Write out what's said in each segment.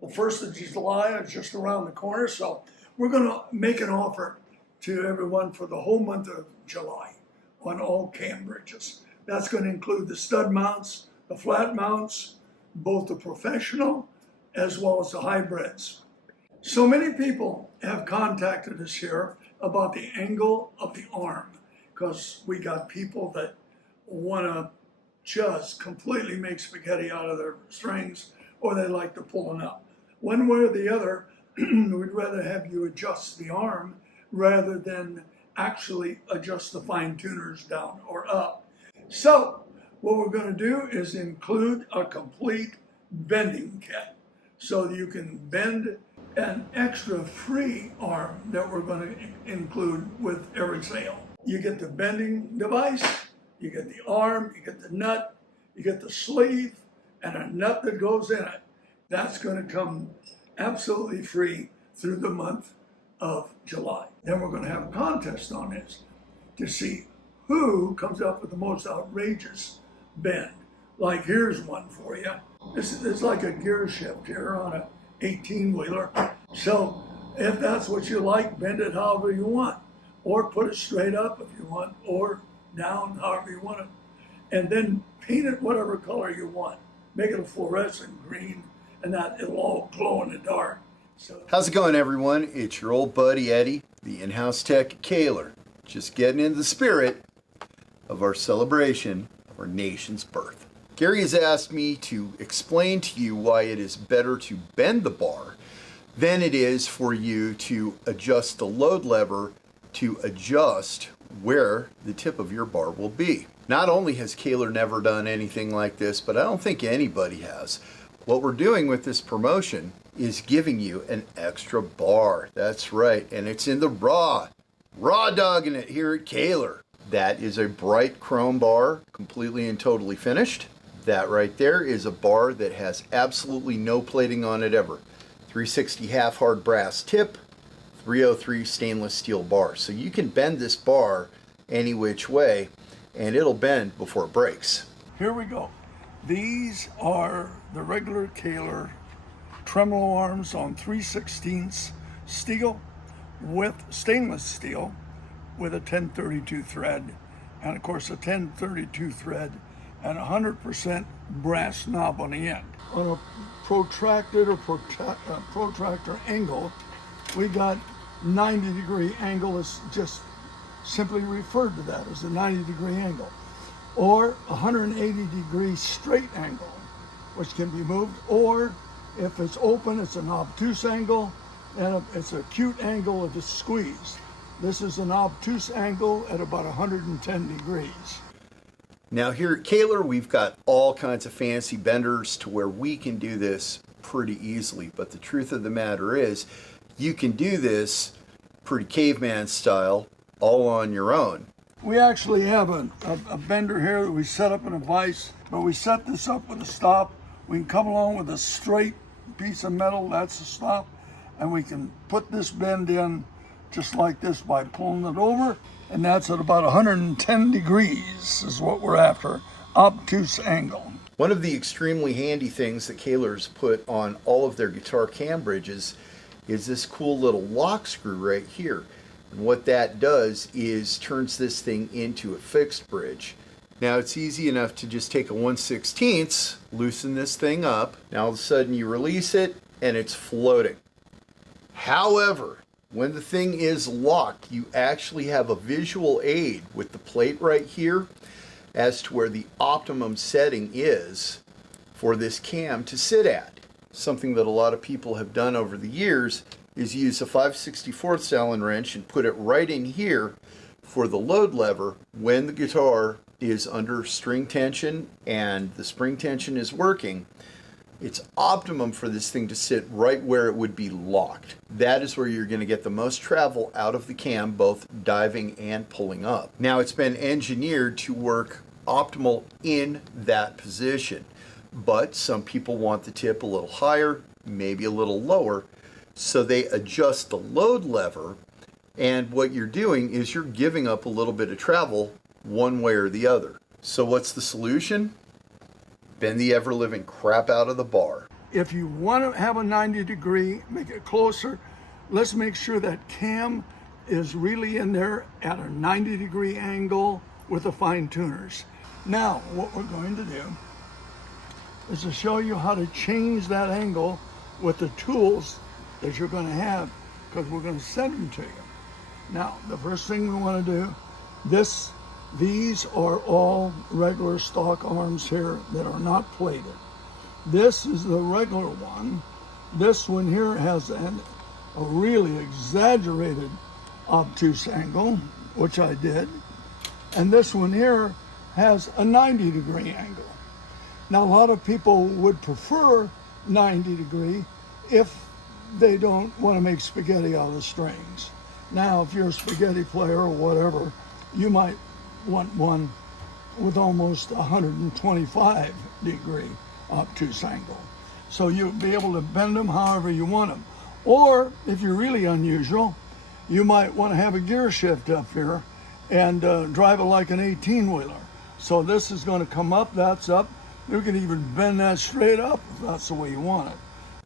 Well, 1st of July is just around the corner, so we're going to make an offer to everyone for the whole month of July on all cam bridges. That's going to include the stud mounts, the flat mounts, both the professional as well as the hybrids. So many people have contacted us here about the angle of the arm, because we got people that want to just completely make spaghetti out of their strings, or they like to pull them up. One way or the other, we'd rather have you adjust the arm rather than actually adjust the fine tuners down or up. So what we're going to do is include a complete bending kit, so you can bend an extra free arm that we're going to include with every sale. You get the bending device, you get the arm, you get the nut, you get the sleeve, and a nut that goes in it. That's going to come absolutely free through the month of July. Then we're going to have a contest on this to see who comes up with the most outrageous bend. Like, here's one for you. It's like a gear shift here on a 18-wheeler. So if that's what you like, bend it however you want, or put it straight up if you want, or down however you want it, and then paint it whatever color you want. Make it a fluorescent green, and that it'll all glow in the dark. So, how's it going, everyone? It's your old buddy Eddie, the in-house tech at Kahler, just getting into the spirit of our celebration of our nation's birth. Gary has asked me to explain to you why it is better to bend the bar than it is for you to adjust the load lever to adjust where the tip of your bar will be. Not only has Kahler never done anything like this, but I don't think anybody has. What we're doing with this promotion is giving you an extra bar. That's right, and it's in the raw dogging it here at Kahler. That is a bright chrome bar, completely and totally finished. That right there is a bar that has absolutely no plating on it ever. 360 half hard brass tip, 303 stainless steel bar. So you can bend this bar any which way, and it'll bend before it breaks. here we go. These are the regular Kahler tremolo arms on 3/16 steel with stainless steel with a 1032 thread, and of course a 1032 thread and 100% brass knob on the end. On a protracted or protractor angle, we got 90-degree angle. Is just simply referred to that as a 90-degree angle, or 180-degree straight angle, which can be moved, or if it's open, it's an obtuse angle, and it's an acute angle if it's squeezed. This is an obtuse angle at about 110 degrees. Now here at Kahler, we've got all kinds of fancy benders to where we can do this pretty easily, but the truth of the matter is you can do this pretty caveman style all on your own. We actually have a bender here that we set up in a vise, but we set this up with a stop. We can come along with a straight piece of metal, that's the stop, and we can put this bend in just like this by pulling it over, and that's at about 110 degrees is what we're after, obtuse angle. One of the extremely handy things that Kahler's put on all of their guitar cam bridges is this cool little lock screw right here. And what that does is turns this thing into a fixed bridge. Now it's easy enough to just take a 1/16, loosen this thing up. Now all of a sudden you release it and it's floating. However, when the thing is locked, you actually have a visual aid with the plate right here as to where the optimum setting is for this cam to sit at. Something that a lot of people have done over the years is use a 5/64 Allen wrench and put it right in here for the load lever when the guitar is under string tension and the spring tension is working. It's optimum for this thing to sit right where it would be locked. That is where you're going to get the most travel out of the cam, both diving and pulling up. Now it's been engineered to work optimal in that position, but some people want the tip a little higher, maybe a little lower, so they adjust the load lever, and what you're doing is you're giving up a little bit of travel one way or the other. So what's the solution? Bend the ever-living crap out of the bar. If you want to have a 90 degree, make it closer. Let's make sure that cam is really in there at a 90 degree angle with the fine tuners. Now, what we're going to do is to show you how to change that angle with the tools that you're going to have, because we're going to send them to you. Now, the first thing we want to do, these are all regular stock arms here that are not plated. This is the regular one. This one here has a really exaggerated obtuse angle, which I did. And this one here has a 90 degree angle. Now, a lot of people would prefer 90 degree if they don't want to make spaghetti out of the strings. Now, if you're a spaghetti player or whatever, you might want one with almost 125 degree obtuse angle. So you'll be able to bend them however you want them. Or if you're really unusual, you might want to have a gear shift up here and drive it like an 18-wheeler. So this is going to come up, that's up. You can even bend that straight up if that's the way you want it.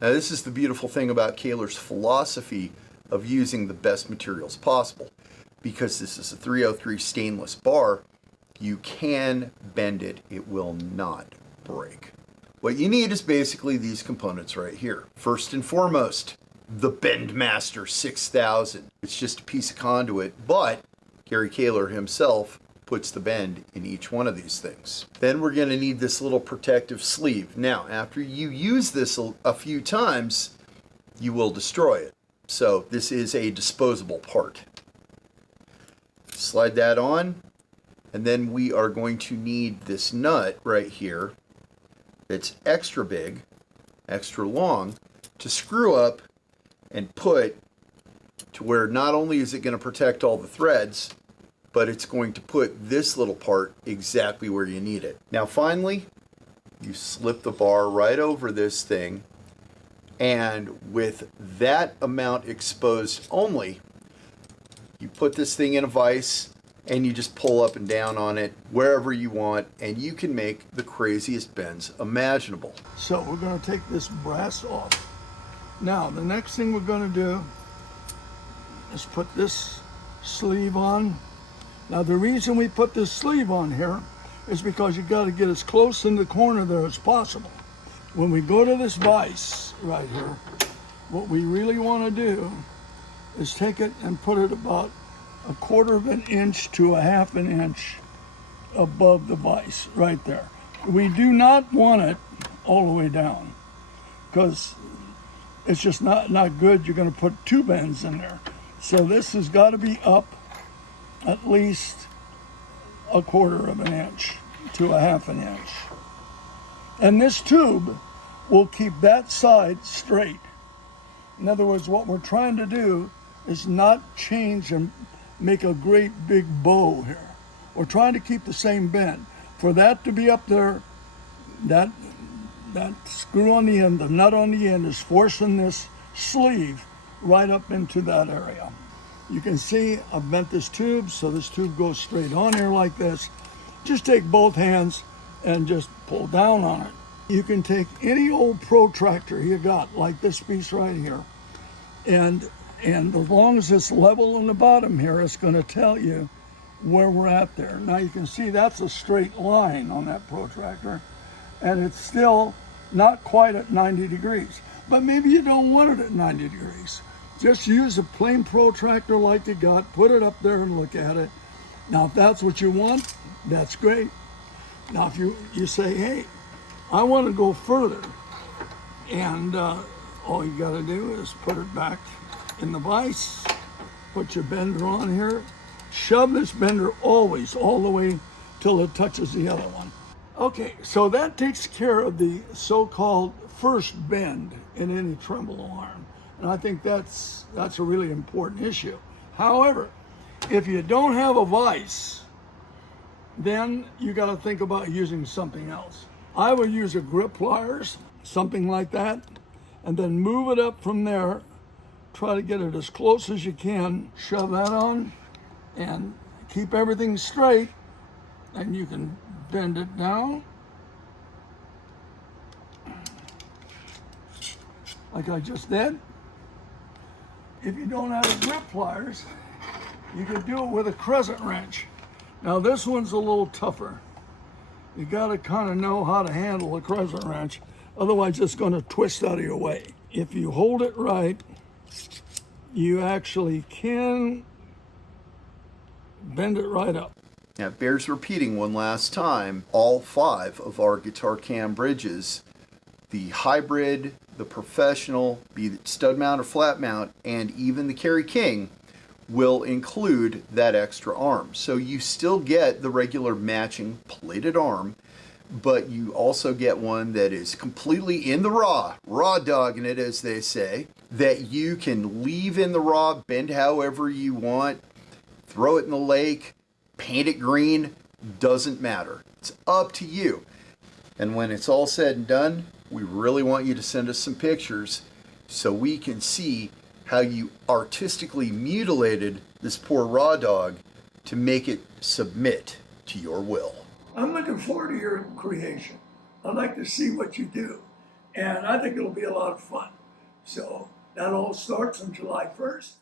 Now, this is the beautiful thing about Kahler's philosophy of using the best materials possible. Because this is a 303 stainless bar, you can bend it, it will not break. What you need is basically these components right here. First and foremost, the Bendmaster 6000. It's just a piece of conduit, but Gary Kahler himself puts the bend in each one of these things. Then we're going to need this little protective sleeve. Now, after you use this a few times, you will destroy it. So this is a disposable part. Slide that on, and then we are going to need this nut right here that's extra big, extra long, to screw up and put to where not only is it going to protect all the threads, but it's going to put this little part exactly where you need it. Now finally, you slip the bar right over this thing, and with that amount exposed only, you put this thing in a vise and you just pull up and down on it wherever you want, and you can make the craziest bends imaginable. So we're going to take this brass off. Now the next thing we're going to do is put this sleeve on. Now the reason we put this sleeve on here is because you got to get as close in the corner there as possible. When we go to this vise right here, what we really want to do is take it and put it about 1/4 of an inch to 1/2 an inch above the vise right there. We do not want it all the way down, because it's just not good. You're going to put two bends in there. So this has got to be up at least 1/4 of an inch to 1/2 an inch. And this tube will keep that side straight. In other words, what we're trying to do is not change and make a great big bow here. We're trying to keep the same bend. For that to be up there, that screw on the end, the nut on the end, is forcing this sleeve right up into that area. You can see I've bent this tube, so this tube goes straight on here like this. Just take both hands and just pull down on it. You can take any old protractor you got, like this piece right here, and as long as it's level on the bottom here, it's going to tell you where we're at there. Now you can see that's a straight line on that protractor, and it's still not quite at 90 degrees. But maybe you don't want it at 90 degrees. Just use a plain protractor like you got, put it up there and look at it. Now if that's what you want, that's great. Now if you say, hey, I want to go further, and all you got to do is put it back in the vise, put your bender on here, shove this bender always all the way till it touches the other one. Okay, so that takes care of the so-called first bend in any tremolo arm, and I think that's a really important issue. However, if you don't have a vise, then you got to think about using something else. I would use a grip pliers, something like that, and then move it up from there. Try to get it as close as you can. Shove that on and keep everything straight, and you can bend it down. like I just did. If you don't have grip pliers, you can do it with a crescent wrench. Now this one's a little tougher. You gotta kind of know how to handle a crescent wrench, otherwise it's gonna twist out of your way. If you hold it right, you actually can bend it right up. Now, it bears repeating one last time, all 5 of our guitar cam bridges, the hybrid, the professional, be it stud mount or flat mount, and even the Gary King, will include that extra arm. So you still get the regular matching plated arm, but you also get one that is completely in the raw dogging it, as they say, that you can leave in the raw, bend however you want, throw it in the lake, paint it green, doesn't matter. It's up to you. And when it's all said and done, we really want you to send us some pictures so we can see how you artistically mutilated this poor raw dog to make it submit to your will. I'm looking forward to your creation. I'd like to see what you do. And I think it'll be a lot of fun. So that all starts on July 1st.